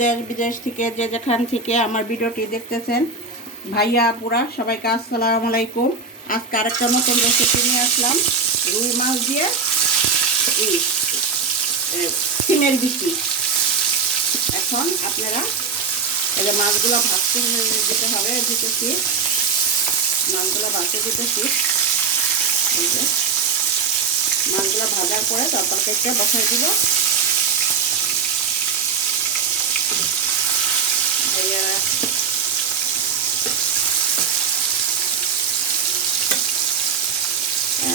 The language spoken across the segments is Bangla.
দেশ বিদেশ থেকে যে যেখান থেকে আমার ভিডিওটি দেখতেছেন ভাইয়া আপুরা সবাইকে আসসালামু আলাইকুম। আজকে আরেকটা নতুন রেসিপি নিয়ে আসলাম রুই মাছ দিয়ে এই সিমের বিচি। এখন আপনারা এই যে মাছগুলো ভাজতে দিতে হবে, দিতেছি মাছগুলো ভাজতে দিতেছি। এই যে মাছগুলো ভাজার পরে তরকারিটা বসাই দিব। ভাইয়ারা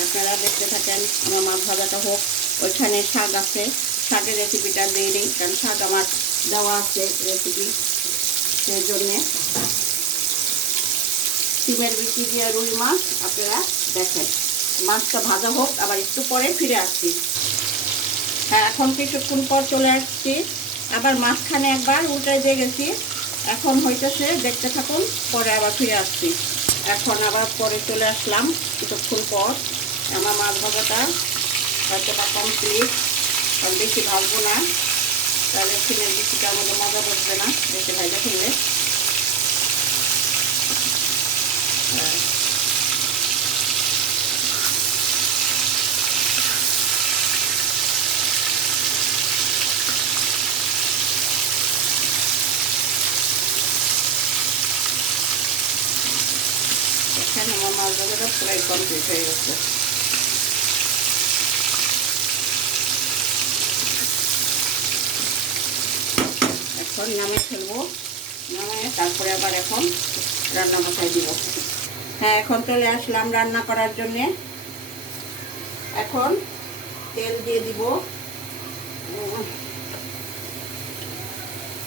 আপনারা দেখতে থাকেন আমার মাছ ভাজাটা হোক। ওইখানে শাক আছে, শাকের রেসিপিটা দিয়ে দিই, কারণ শাক আমার দেওয়া আছে রেসিপি, সেই জন্যে সিমের বিচি দিয়ে রুই মাছ আপনারা দেখেন। মাছটা ভাজা হোক, আবার একটু পরে ফিরে আসছি। হ্যাঁ, এখন কিছুক্ষণ পর চলে আসছি, আবার মাঝখানে একবার উল্টায় দিয়ে গেছি। এখন হইতেছে, দেখতে থাকুন, পরে আবার ফিরে আসছি। এখন আবার পরে চলে আসলাম কিছুক্ষণ পর। আমার মাছ ভাজাটা হয়তো বা কমপ্লিট, আর বেশি ভাজবো না, তাহলে সিমের বিচিটার মধ্যে মজা বসবে না বেশি ভাজা ফেললে। এখানে আমার মাছ ভাজাটা প্রায় কমপ্লিট হয়ে গেছে। এখন নামে ফেলবো, নামে তারপরে আবার এখন রান্না বসাই দিব। হ্যাঁ, এখন চলে আসলাম রান্না করার জন্যে। এখন তেল দিয়ে দিব।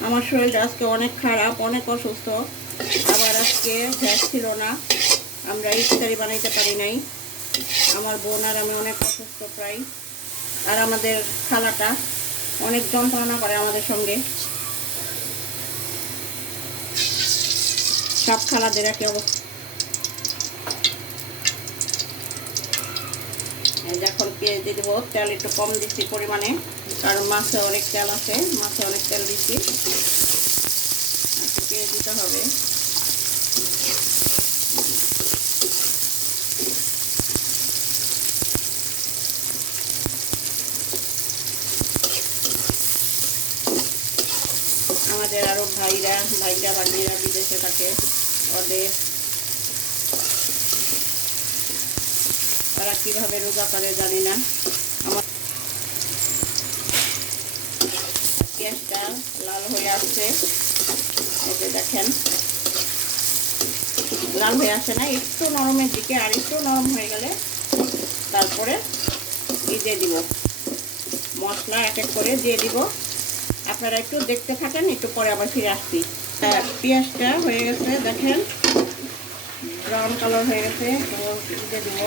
আমার শরীরটা আজকে অনেক খারাপ, অনেক অসুস্থ। আবার আজকে গ্যাস ছিল না, আমরা ইফতারি বানাইতে পারি নাই। আমার বোন আর আমি অনেক অসুস্থ প্রায়। আর আমাদের খালাটা অনেক যন্ত্রণা করে আমাদের সঙ্গে। সব খালাদের একই অবস্থা। এখন পেঁয়াজ দিয়ে দেবো। তেল একটু কম দিচ্ছি পরিমাণে, কারণ মাছে অনেক তেল আছে, মাছে অনেক তেল দিচ্ছি। একটু পেঁয়াজ দিতে হবে। আমাদের আরও ভাইরা বাড়িরা বিদেশে থাকে, ওদের তারা কীভাবে রোজা করে জানি না। আমার পেঁয়াজটা লাল হয়ে আসছে, ওকে দেখেন লাল হয়ে আসে না, একটু নরমের দিকে। আর একটু নরম হয়ে গেলে তারপরে দিয়ে দিব মশলা, এক এক করে দিয়ে দিব। আপনারা একটু দেখতে থাকেন, একটু পরে আবার ফিরে আসছি। পেঁয়াজটা হয়ে গেছে, দেখেন ব্রাউন কালার হয়ে গেছে। দিয়ে দিব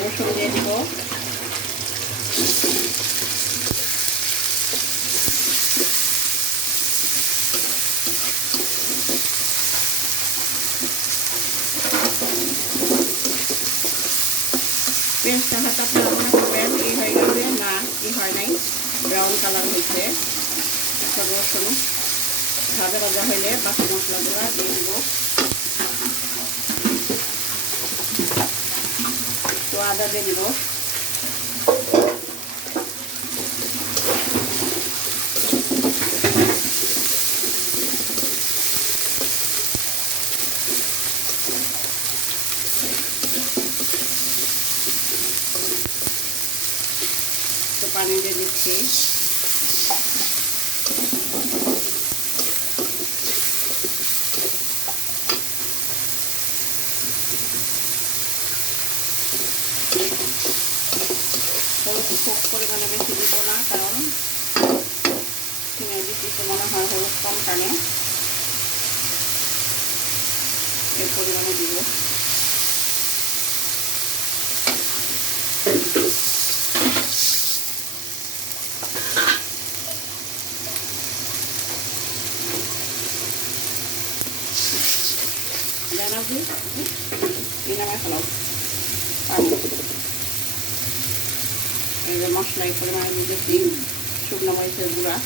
রসুন, দিয়ে দিব পেঁয়াজটা হয়তো আপনারা মনে করবেন এই হয়ে গেছে, না এই হয় নাই, ব্রাউন কালার হয়েছে। এখন রসুন ভাজা ভাজা হইলে বাকি মশলাগুলো দিয়ে দিব। তো আদা দিয়ে দিব। তো পানি দিয়ে দিচ্ছি। হলুদ খুব পরিমাণে বেশি দিব না, কারণ সিমের বিচিতে মনে হয় হলুদ কম টানে, এর পরিমাণে দিব। মশলা পরিমাণে দিতেছি শুকনো মরিচের গুঁড়া,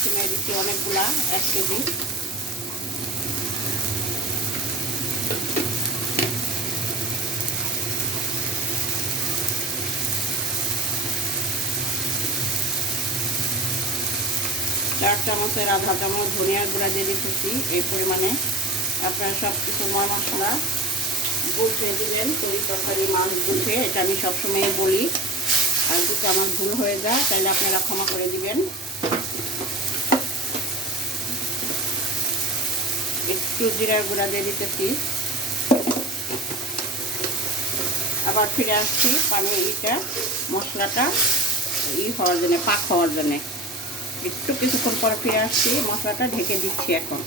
সিমের বিচি অনেকগুলা, 1 কেজি। চার চামচের আধা চামচ ধনিয়ার গুঁড়া দিয়ে দিতেছি। এই পরিমাণে আপনারা সব কিছু মশলা বুঝে দিবেন, তরি তরকারি মাছ বুঝে, এটা আমি সবসময় বলি। আর যদি আমার ভুল হয়ে যায় তাহলে আপনারা ক্ষমা করে দিবেন। একটু জিরার গুঁড়া দিয়ে দিতেছি। আবার ফিরে আসছি পানি মশলাটা হওয়ার জন্য, পাক হওয়ার জন্য। একটু কিছুক্ষণ পর ফিরে আসছি, মশলাটা ঢেকে দিচ্ছি। এখন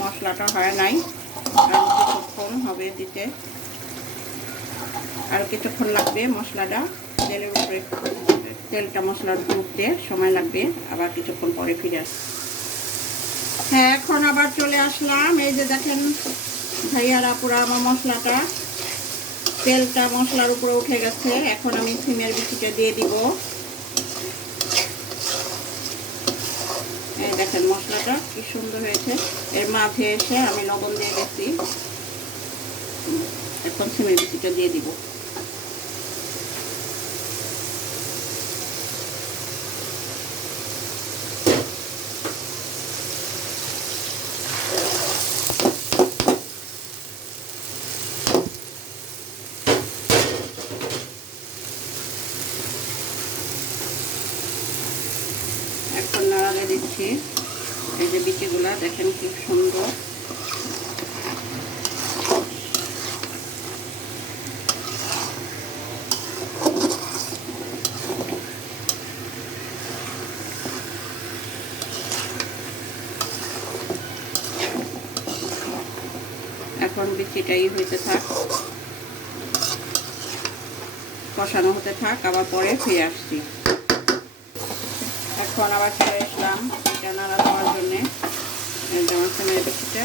মশলাটা হয় নাই, আর কিছুক্ষণ হবে দিতে, আর কিছুক্ষণ লাগবে মশলাটা তেলের উপরে, তেলটা মশলার উপর উঠতে সময় লাগবে। আবার কিছুক্ষণ পরে ফিরে আসছি। হ্যাঁ, এখন আবার চলে আসলাম। এই যে দেখেন ভাইয়ারা, পুরা আমার মশলাটা, তেলটা মশলার উপরে উঠে গেছে। এখন আমি সিমের বিচিটা দিয়ে দিব। এই দেখেন মশলাটা কি সুন্দর হয়েছে। এর মাঝে এসে আমি লবণ দিয়ে গেছি। এখন সিমের বিচিটা দিয়ে দিব। এখন নাড়াতে দিচ্ছি। এই যে বিচিগুলা দেখেন কি সুন্দর। এখন বিচিটাই হইতে থাক, কষানো হতে থাক, আবার পরে ফিরে আসছি। এখন আবার ফিরে আসলাম এটা নাড়া দেওয়ার জন্যে। যেমন সিমের বিচিটা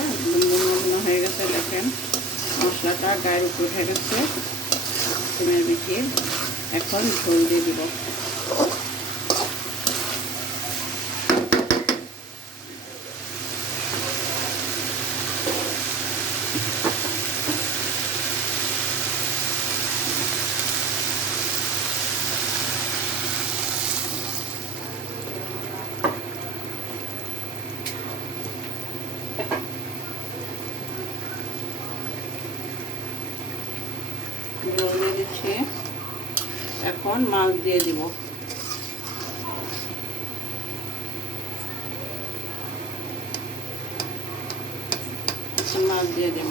মুন হয়ে গেছে, দেখেন মশলাটা গায়ের উপর উঠে গেছে সিমের বিচির। এখন ঝোল দিয়ে দিব। ঝোল দিয়ে দিচ্ছি। এখন মাছ দিয়ে দিব। মাছ দিয়ে দেব।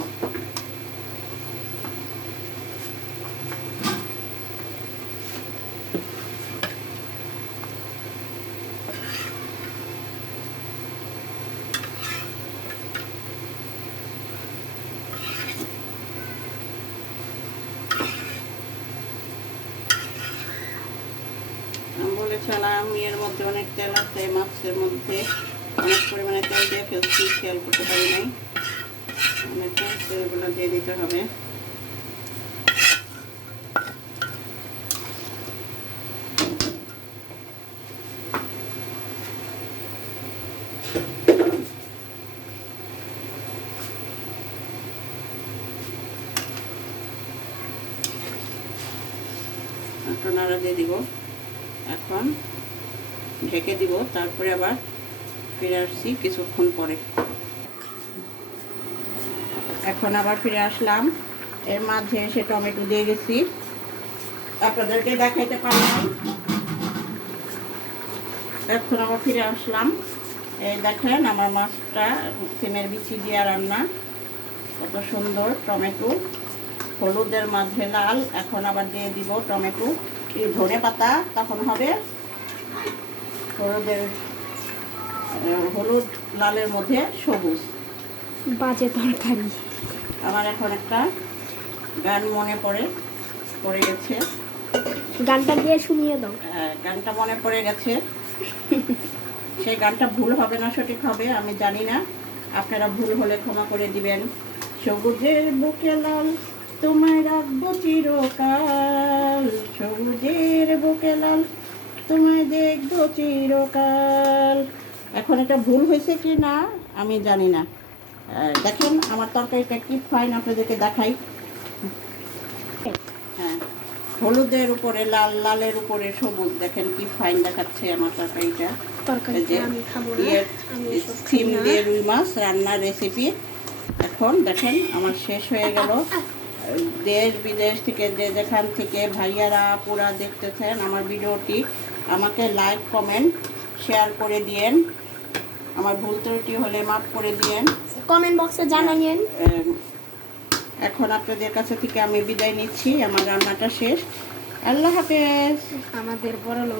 বলেছিলাম এর মধ্যে অনেক তেল আছে, মাছের মধ্যে অনেক পরিমাণে তেল দিয়ে ফেলছি, খেয়াল করতে পারি নাই। অনেক তেলগুলো দিয়ে দিতে হবে। একটু নাড়া দিয়ে দিব। এখন ঢেকে দিব, তারপরে আবার ফিরে আসছি কিছুক্ষণ পরে। এখন আবার ফিরে আসলাম। এর মাঝে এসে টমেটো দিয়ে গেছি, আপনাদেরকে দেখাইতে পারলাম। এখন আবার ফিরে আসলাম। এই দেখেন আমার মাছটা সিমের বিচি দিয়ে রান্না, কত সুন্দর। টমেটো হলুদের মাঝে লাল, এখন আবার দিয়ে দিব টমেটো, ধনে পাতা তখন হবে হলুদ লালের মধ্যে সবুজ। বাজে তরকারি। আমার এখন একটা গান মনে পড়ে গেছে, গানটা দিয়ে শুনিয়ে দাও। গানটা মনে পড়ে গেছে। সেই গানটা ভুল হবে না সঠিক হবে আমি জানি না, আপনারা ভুল হলে ক্ষমা করে দিবেন। সবুজের বুকে লাল তোমায় রাখবো চিরকাল, সবুজের বুকে লাল তোমায় দেখবো চিরকাল, এখন এটা ভুল হয়েছে কি না আমি জানি না। দেখেন আমার তরকারিটা কি ফাইন, আপনাদেরকে দেখাই। হ্যাঁ, হলুদের উপরে লাল, লালের উপরে সবুজ, দেখেন কি ফাইন দেখাচ্ছে আমার তরকারিটা। এই যে আমি খাবো না, ইয়ের আমি এসব খাই সিম না। দিয়ে রুই মাছ রান্নার রেসিপি এখন দেখেন আমার শেষ হয়ে গেল। দেশ বিদেশ থেকে যে যেখান থেকে ভাইয়ারা পুরা দেখতেছেন আমার ভিডিওটি, আমাকে লাইক কমেন্ট শেয়ার করে দিয়েন। আমার ভুল ত্রুটি হলে মাফ করে দিয়েন। কমেন্ট বক্সে জানাইয়েন। এখন আপনাদের কাছে থেকে আমি বিদায় নিচ্ছি, আমার রান্নাটা শেষ। আল্লাহ হাফেজ। আমাদের বড় লোক